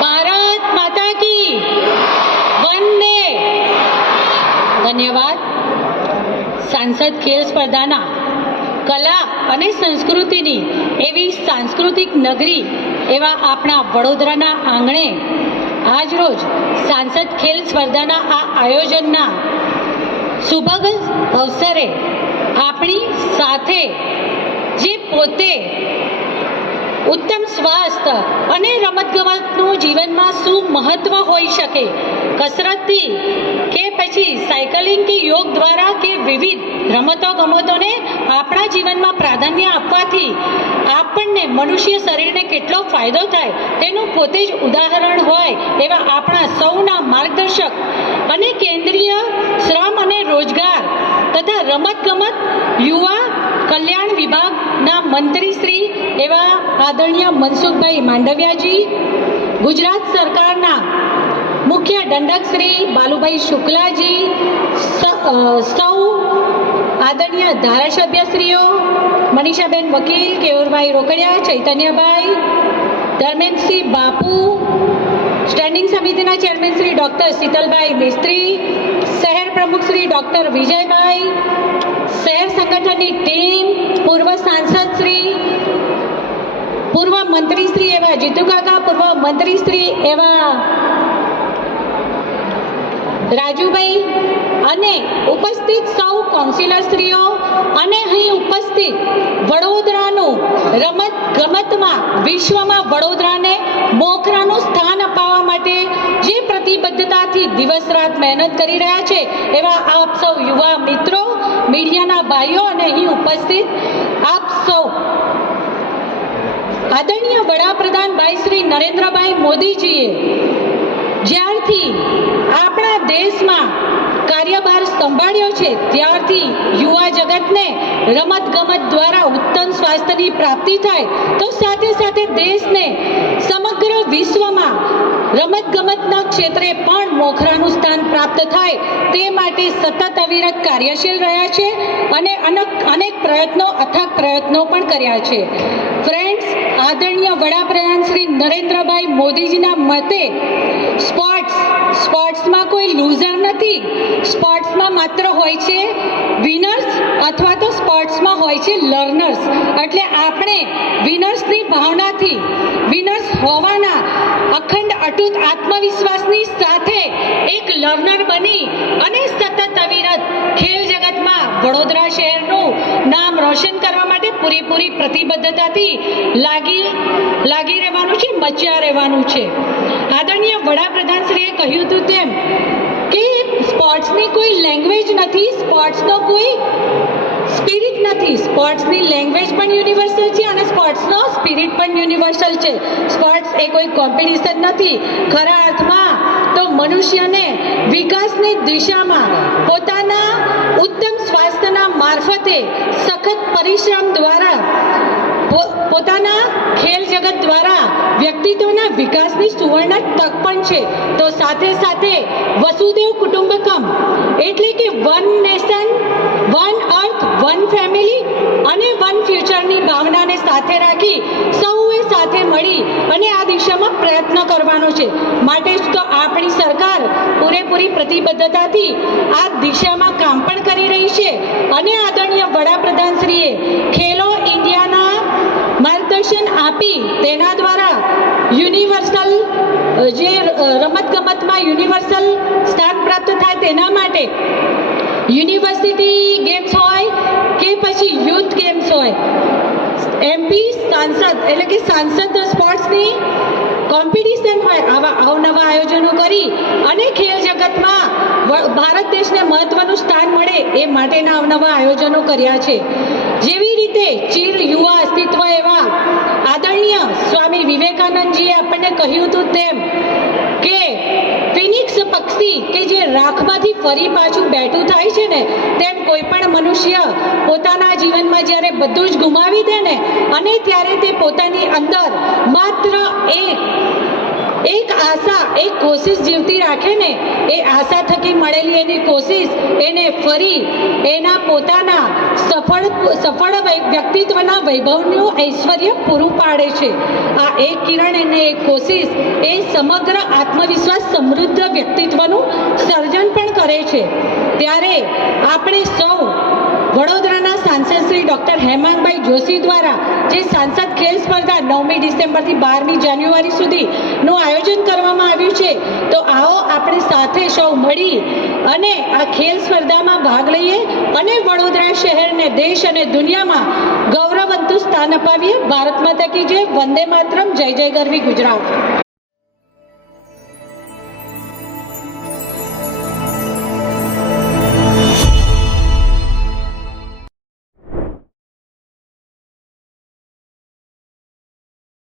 ભારત માતા કી. વંદે. ધન્યવાદ. સાંસદ ખેલ સ્પર્ધાના કલા અને સંસ્કૃતિની એવી સાંસ્કૃતિક નગરી એવા આપણા વડોદરાના આંગણે આજરોજ સાંસદ ખેલ સ્પર્ધાના આ આયોજનના સુભગ અવસરે આપણી સાથે જે પોતે ઉત્તમ સ્વાસ્થ્ય અને રમતગમતનું જીવનમાં શું મહત્વ હોઈ શકે? કસરતથી કે પછી સાયકલિંગ કે યોગ દ્વારા કે વિવિધ રમતો ગમતોને આપણા જીવનમાં પ્રાધાન્ય આપવાથી આપણને મનુષ્ય શરીરને કેટલો ફાયદો થાય તેનું પોતે જ ઉદાહરણ હોય એવા આપણા સૌના માર્ગદર્શક અને કેન્દ્રીય શ્રમ અને રોજગાર તથા રમતગમત યુવા કલ્યાણ વિભાગના મંત્રી શ્રી એવા આદરણીય મનસુખભાઈ માંડવિયાજી, ગુજરાત સરકારના મુખ્ય દંડક શ્રી બાલુભાઈ શુક્લાજી, સ- આદરણીય ધારાસભ્યશ્રીઓ, મનીષાબેન વકીલ, કેયુરભાઈ રોકડિયા, ચૈતન્યભાઈ, ધર્મેન્દ્રસિંહ બાપુ, સ્ટેન્ડિંગ સમિતિના ચેરમેન શ્રી ડૉક્ટર શીતલભાઈ મિસ્ત્રી, શહેર પ્રમુખ શ્રી ડૉક્ટર વિજયભાઈ શહેર સંગઠનની ટીમ, પૂર્વ સાંસદ શ્રી, પૂર્વ મંત્રી શ્રી એવા જીતુકાકા, પૂર્વ મંત્રી શ્રી એવા રાજુભાઈ અને ઉપસ્થિત સૌ કાઉન્સિલરશ્રીઓ અને અહીં ઉપસ્થિત વડોદરાનું રમત ગમતમાં, વિશ્વમાં વડોદરાને મોખરાનું સ્થાન અપાવવા માટે જે પ્રતિબદ્ધતાથી દિવસ રાત મહેનત કરી રહ્યા છે, એવા આપ સૌ યુવા મિત્રો મીડિયાના ભાઈઓ અને અહીં ઉપસ્થિત આપ સૌ. આદરણીય વડાપ્રધાન ભાઈ શ્રી નરેન્દ્રભાઈ મોદીજીએ, જ્યારથી આપણા દેશમાં કાર્યભાર સંભાળ્યો છે, ત્યારથી યુવા જગતને રમત ગમત દ્વારા ઉત્તમ સ્વાસ્થ્યની પ્રાપ્તિ થાય, તો સાથે સાથે દેશને સમગ્ર વિશ્વમાં રમત ગમતના ક્ષેત્રે પણ મોખરાનું સ્થાન પ્રાપ્ત થાય તે માટે સતત અવિરત કાર્યશીલ રહ્યા છે અને અનેક પ્રયત્નો, અથાગ પ્રયત્નો પણ કર્યા છે. ફ્રેન્ડ્સ, આદરણીય વડાપ્રધાન શ્રી નરેન્દ્રભાઈ મોદીજીના મતે, સ્પોર્ટ્સ, સ્પોર્ટ્સમાં કોઈ લૂઝર નથી. સ્પોર્ટ્સમાં માત્ર હોય છે વિનર્સ અથવા તો સ્પોર્ટ્સમાં હોય છે લર્નર્સ. એટલે આપણે વિનર્સની ભાવનાથી, વિનર્સ હોવાના અખંડ અટૂટ આત્મવિશ્વાસની સાથે એક લર્નર બની અને સતત અવિરત ખેલ જગતમાં વડોદરા શહેરનું નામ રોશન કરવા માટે પૂરેપૂરી પ્રતિબદ્ધતાથી લાગી લાગી રહેવાનું છે, મચ્યા રહેવાનું છે. આદરણીય વડાપ્રધાનશ્રીએ કહ્યું હતું તેમ કે સ્પોર્ટ્સની કોઈ લેંગ્વેજ નથી સ્પોર્ટ્સનો કોઈ નથી સ્પોર્ટ્સની લેંગ્વેજ પણ યુનિવર્સલ છે અને સ્પોર્ટ્સનો સ્પિરિટ પણ યુનિવર્સલ છે. સ્પોર્ટ્સ એ કોઈ કોમ્પિટિશન નથી. ખરા અર્થમાં તો મનુષ્યને વિકાસની દિશામાં પોતાના ઉત્તમ સ્વાસ્થ્યના મારફતે સખત પરિશ્રમ દ્વારા પોતાના ખેલ જગત દ્વારા વ્યક્તિત્વના વિકાસની સુવર્ણ તક પણ છે. તો સાથે સાથે વસુદેવ કુટુંબકમ એટલે કે one nation one earth one family અને વન ફ્યુચરની ભાવનાને સાથે રાખી સૌએ સાથે મળી અને આ દિશામાં પ્રયત્ન કરવાનો છે. માટે જ તો આપણી સરકાર પૂરેપૂરી પ્રતિબદ્ધતાથી આ દિશામાં કામ પણ કરી રહી છે. અને આદરણીય વડાપ્રધાનશ્રીએ ખેલો ઇન્ડિયાના માર્ગદર્શન આપી તેના દ્વારા યુનિવર્સલ જે રમતગમતમાં યુનિવર્સલ સ્થાન પ્રાપ્ત થાય તેના માટે યુનિવર્સિટી ગેમ્સ હોય કે પછી યુથ ગેમ્સ હોય એમપી સાંસદ, એટલે કે સાંસદ સ્પોર્ટ્સની કોમ્પિટિશન હોય, આવા અવનવા આયોજનો કરી અને ખેલ જગતમાં ભારત દેશને મહત્વનું સ્થાન મળે એ માટેના અવનવા આયોજનો કર્યા છે. જેવી રીતે ચીર યુવા અસ્તિત્વ એવા આદરણીય સ્વામી વિવેકાનંદજીએ આપણને કહ્યું હતું તેમ કે ફિનિક્સ પક્ષી કે જે રાખમાંથી ફરી પાછું બેઠું થાય છે ને, તેમ કોઈ પણ મનુષ્ય પોતાના જીવનમાં જ્યારે બધું જ ગુમાવી દે ને, અને ત્યારે તે પોતાની અંદર માત્ર એક એક આશા, એક કોશિશ જીવતી રાખે ને, એ આશા થકી મળેલી એની કોશિશ એને ફરી એના પોતાના સફળ સફળ વ્યક્તિત્વના વૈભવનું ઐશ્વર્ય પૂરું પાડે છે. આ એક કિરણ અને એક કોશિશ, એ સમગ્ર આત્મવિશ્વાસ, સમૃદ્ધ વ્યક્તિત્વનું સર્જન પણ કરે છે. ત્યારે આપણે સૌ ડૉક્ટર હેમાંગભાઈ જોશી દ્વારા જે સાંસદ ખેલ સ્પર્ધા નવમી ડિસેમ્બરથી બારમી જાન્યુઆરી સુધીનું આયોજન કરવામાં આવ્યું છે. તો આવો આપણે સાથે સૌ મળી અને આ ખેલ સ્પર્ધામાં ભાગ લઈએ અને વડોદરા શહેરને દેશ અને દુનિયામાં ગૌરવવંતું સ્થાન અપાવીએ. ભારત માતા કી જય. વંદે માતરમ. જય જય ગરવી ગુજરાત.